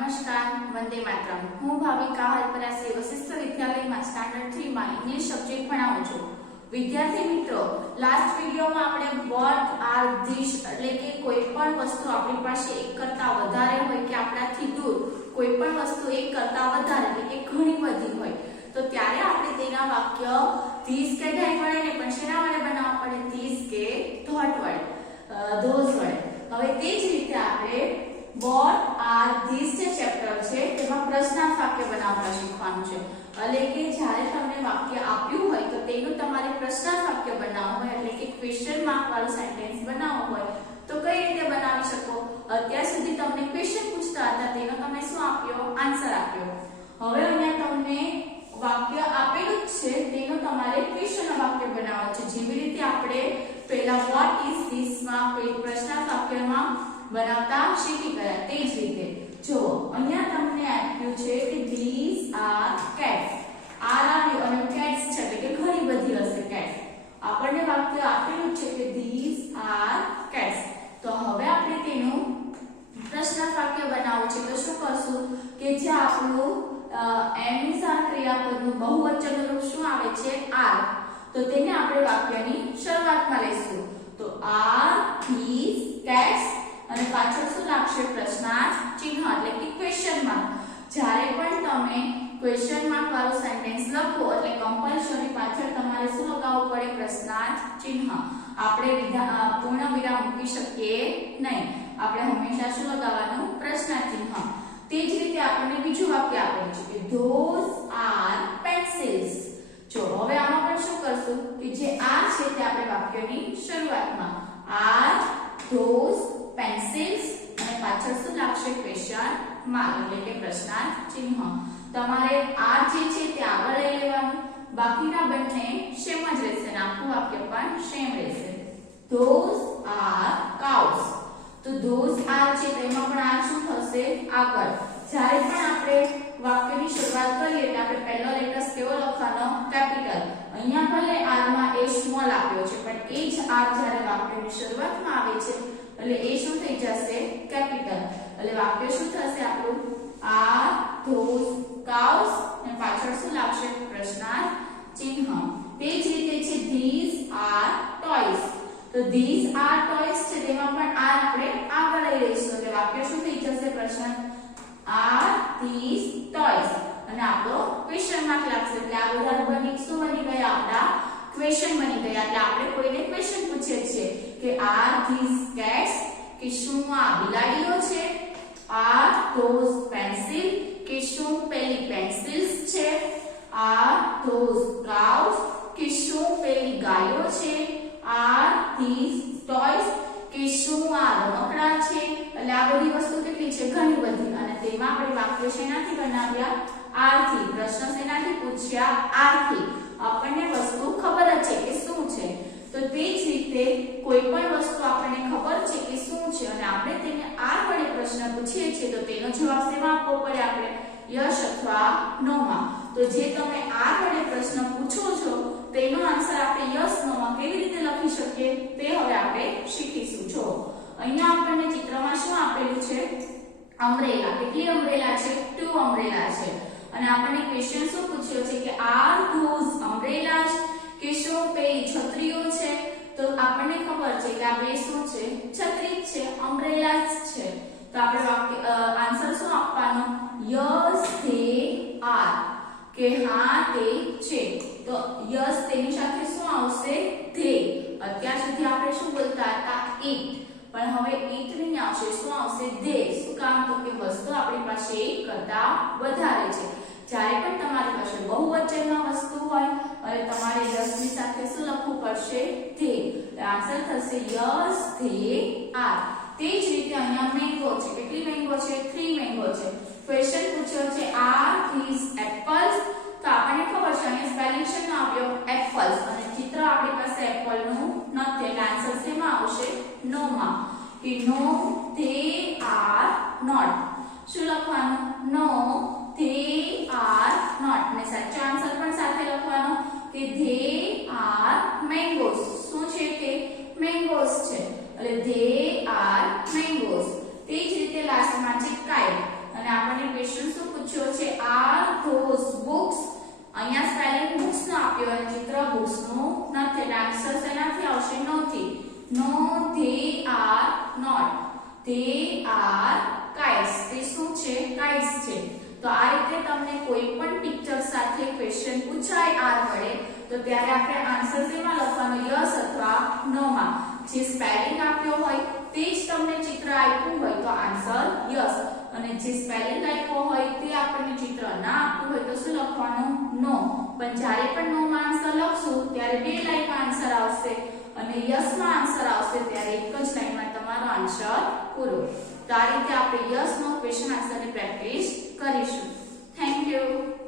નમસ્કાર, વંદે માતરમ. હું ભાવિકા હરપરા વશિષ્ઠ વિદ્યાલયમાં સ્ટાન્ડર્ડ 3 માં ઇંગ્લિશ સબ્જેક્ટ ભણાવું છું. વિદ્યાર્થી મિત્રો લાસ્ટ વિડિયોમાં આપણે વોટ આર ધીસ એટલે કે કોઈ પણ વસ્તુ આપણી પાસે એક કરતા વધારે હોય કે આપણાથી દૂર, કોઈ પણ વસ્તુ એક કરતા વધારે, એટલે કે ઘણી બધી હોય, તો ત્યારે આપણે તેના વાક્ય ધીસ કે ધેટ વડે ને પણ શેના વડે બનાવવા પડે? ધીસ કે ધોટ વડે ધોઝ વડે. હવે તે જ રીતે આપણે વોટ આર ધીસ જે ચેપ્ટર છે, તેમાં પ્રશ્નાર્થ વાક્ય બનાવતા શીખવાનું છે. એટલે કે જ્યારે તમને વાક્ય આપ્યું હોય, તો તેનું તમારે પ્રશ્નાર્થ વાક્ય બનાવવું હોય, એટલે કે ક્વેશ્ચન માર્ક વાળું સેન્ટેન્સ બનાવવું હોય, તો કઈ રીતે બનાવી શકો? અત્યાર સુધી તમને ક્વેશ્ચન પૂછતા હતા, તેનો તમે શું આપ્યો? આન્સર આપ્યો. હવે અહીંયા તમને વાક્ય આપેલું જ છે, તેનો તમારે ક્વેશ્ચન વાક્ય બનાવવાનું છે. જેવી રીતે આપણે પહેલા વોટ ઇઝ ધીસમાં પ્રશ્નાર્થ વાક્યમાં બનાવતા શીખી ગયા તે જ રીતે. જો, અહીંયા તમને આપ્યું છે કે ધીસ આર કેટ્સ આર આવ્યું અને કેટ્સ છે, એટલે કે ઘણી બધી હશે કેટ્સ આપણને વાક્ય આપેલું છે કે ધીસ આર કેટ્સ તો હવે આપણે તેનું પ્રશ્ન વાક્ય બનાવવું છે તો શું કરશું? કે જે આપણું એમની ક્રિયાપદનું બહુવચન રૂપ શું આવે છે? આર તો તેને આપણે વાક્યની શરૂઆતમાં લઈશું. તો આર ધીસ કેટ્સ અને પાછળ શું લાગશે પ્રશ્નાર્થ ચિહ્ન એટલે કે ક્વેશ્ચન માર્ક જ્યારે પણ તમે ક્વેશ્ચન માર્ક વાળો સેન્ટેન્સ લખો એટલે કમ્પલસરી પાછળ તમારે શું લગાવવું પડે? પ્રશ્નાર્થ ચિહ્ન. આપણે પૂર્ણ વિરામ મૂકી શકીએ નહીં. આપણે હંમેશા શું લગાવવાનું? પ્રશ્નાર્થ ચિહ્ન. તે જ રીતે આપણને બીજું વાક્ય આપેલું છે કે ધોઝ આર પેન્સિલ્સ જો હવે આમાં પણ શું કરશું કે જે આર છે તે આપણે વાક્યની શરૂઆતમાં આર ધોઝ પેન્સિલ્સ અને પાછળ શું લાગશે ક્વેશ્ચન માર્ક એટલે કે પ્રશ્નાર્થ ચિહ્ન. તમારે આ જે છે તે આગળ લઈ લેવાનું. બાકીના બંને સેમ જ રહેશે આખું વાક્ય પણ સેમ રહેશે. ધોઝ આર કાઉસ તો ધોઝ આર છે તેમાં પણ આ શું થશે? આગળ. જ્યારે પણ આપણે વાક્યની શરૂઆત કરીએ એટલે આપણે પહેલો લેટર કેવો લખવાનો? કેપિટલ અહીંયા ભલે આર એ સ્મોલ આપ્યો છે, પણ એ જ આર જ્યારે વાક્યની શરૂઆતમાં આવે છે, એટલે એ શું થઈ જશે? કેપિટલ એટલે વાક્ય શું થશે આપણું? આર ધોઝ કાઉસ, અને પાછળ શું લાગશે? પ્રશ્નાર્થ ચિહ્ન. તે જ રીતે છે ધીસ આર ટોયસ. તો ધીસ આર ટોયસ છે તેમાં પણ આર આપણે આગળ લઈ લઈશું. એટલે વાક્ય શું થઈ જશે પ્રશ્ન આર ધીસ ટોયસ. અને આપણો ક્વેશ્ચન માર્ક લાગશે. એટલે આ બધા બની શું બની ગયા. આપણા ક્વેશ્ચન બની ગયા. એટલે આપણે કોઈને ક્વેશ્ચન પૂછીએ છીએ કે આર ધીસ કેટ્સ કે શું આ બિલાડીઓ છે? આર ધોઝ પેન્સિલ કે શું પેલી પેન્સિલ્સ છે. આર ધોઝ કાઉસ કે શું પેલી ગાયો છે. આર ધીસ ટોયસ કે શું રમકડા છે. એટલે આ બધી વસ્તુ કેટલી છે? ઘણી બધી. અને તેમાં આપણે વાક્ય શેનાથી બનાવ્યા. આરથી. પ્રશ્ન શેનાથી પૂછ્યા. આરથી. આપણને વસ્તુ ખબર જ છે કે શું છે. તો તે જ રીતે કોઈ પણ વસ્તુ આપણને ખબર છે કે શું છે અને આપણે તેને આર વડે પ્રશ્ન પૂછીએ છીએ તો તેનો જવાબ શેમાં આપવો પડે આપણે. યસ અથવા નો માં તો જે તમે આ વડે પ્રશ્ન પૂછો છો, તેનો આન્સર આપણે યસ નો માં કેવી રીતે લખી શકીએ, તે હવે આપણે શીખીશું. જો, અહીંયા આપણને ચિત્રમાં શું આપેલું છે? અમ્બ્રેલા કેટલી અમ્બ્રેલા છે? ટુ અમ્બ્રેલા છે. અને આપણને ક્વેશ્ચન શું પૂછ્યો છે કે આર ધોઝ અમ્બ્રેલાસ કે શું પેલી છત્રીઓ છે. તો આપણને ખબર છે કે આ બે શું છે? છત્રી છે. અમ્બ્રેલાસ છે. તો આપણે વાક્ય આન્સર શું આપવાનો યસ ધે આર કે હા તે છે તો યસ તેની સાથે શું આવશે ધે અત્યાર સુધી આપણે શું બોલતા હતા? ઇટ પણ હવે ઇટ નહીં આવશે શું આવશે ધે શું કામ? તો કે વસ્તુ આપણી પાસે કરતા વધારે છે. જ્યારે પણ તમારી પાસે બહુવચનમાં વસ્તુ હોય, અને તમારે યસની સાથે શું લખવું પડશે? ધે આન્સર થશે યસ ધે આર. તે જ રીતે અહીંયા મેંગો છે કેટલી મેંગો છે 3 મેંગો છે ક્વેશ્ચન પૂછ્યો છે આર ધીસ એપલ્સ તો આપણને ખબર છે અહીંયા સ્પેલિંગ શેનો આવ્યો એપલ્સ અને ચિત્ર આપણી પાસે એપલનું નથી એટલે આન્સર શેમાં આવશે નો માં કે નો ધે આર નોટ શું લખવાનું નો ધે આર નોટ ને સાચો આન્સર પણ સાથે લખવાનો કે ધે આર મેંગોસ શું છે તે મેંગોસ છે એટલે ધે માં ચિપકાય અને આપણને ક્વેશ્ચન શું પૂછ્યો છે? આર ધોઝ બુક્સ અહીંયા સ્પેલિંગ બુક્સ નો આપ્યો અને ચિત્ર બુક્સ નો. નથી આન્સર શેનાથી આવશે? નથી no, they, are, not. They, are kites તે શું છે? કાઇટ્સ છે. તો આ રીતે તમને કોઈ પણ પિક્ચર સાથે ક્વેશ્ચન પૂછાય, આર મળે તો ત્યારે આપણે આન્સર તેમાં લખવાનો? યસ અથવા નો માં. જે સ્પેલિંગ આપ્યો હોય, તે જ તમને ચિત્ર આપ્યું હોય, તો આન્સર અને જે સ્પેલિંગ આપ્યો હોય તે આપણને ચિત્ર ના આપ્યું હોય તો શું લખવાનું? નો પણ જ્યારે પણ નો માં આન્સર લખશું, ત્યારે બે લાઈનમાં આન્સર આવશે. અને યસમાં આન્સર આવશે, ત્યારે એક જ લાઈનમાં તમારો આન્સર પૂરો. તો આ રીતે આપણે યસ નો ક્વેશ્ચન આન્સરની પ્રેક્ટિસ કરીશું. Thank you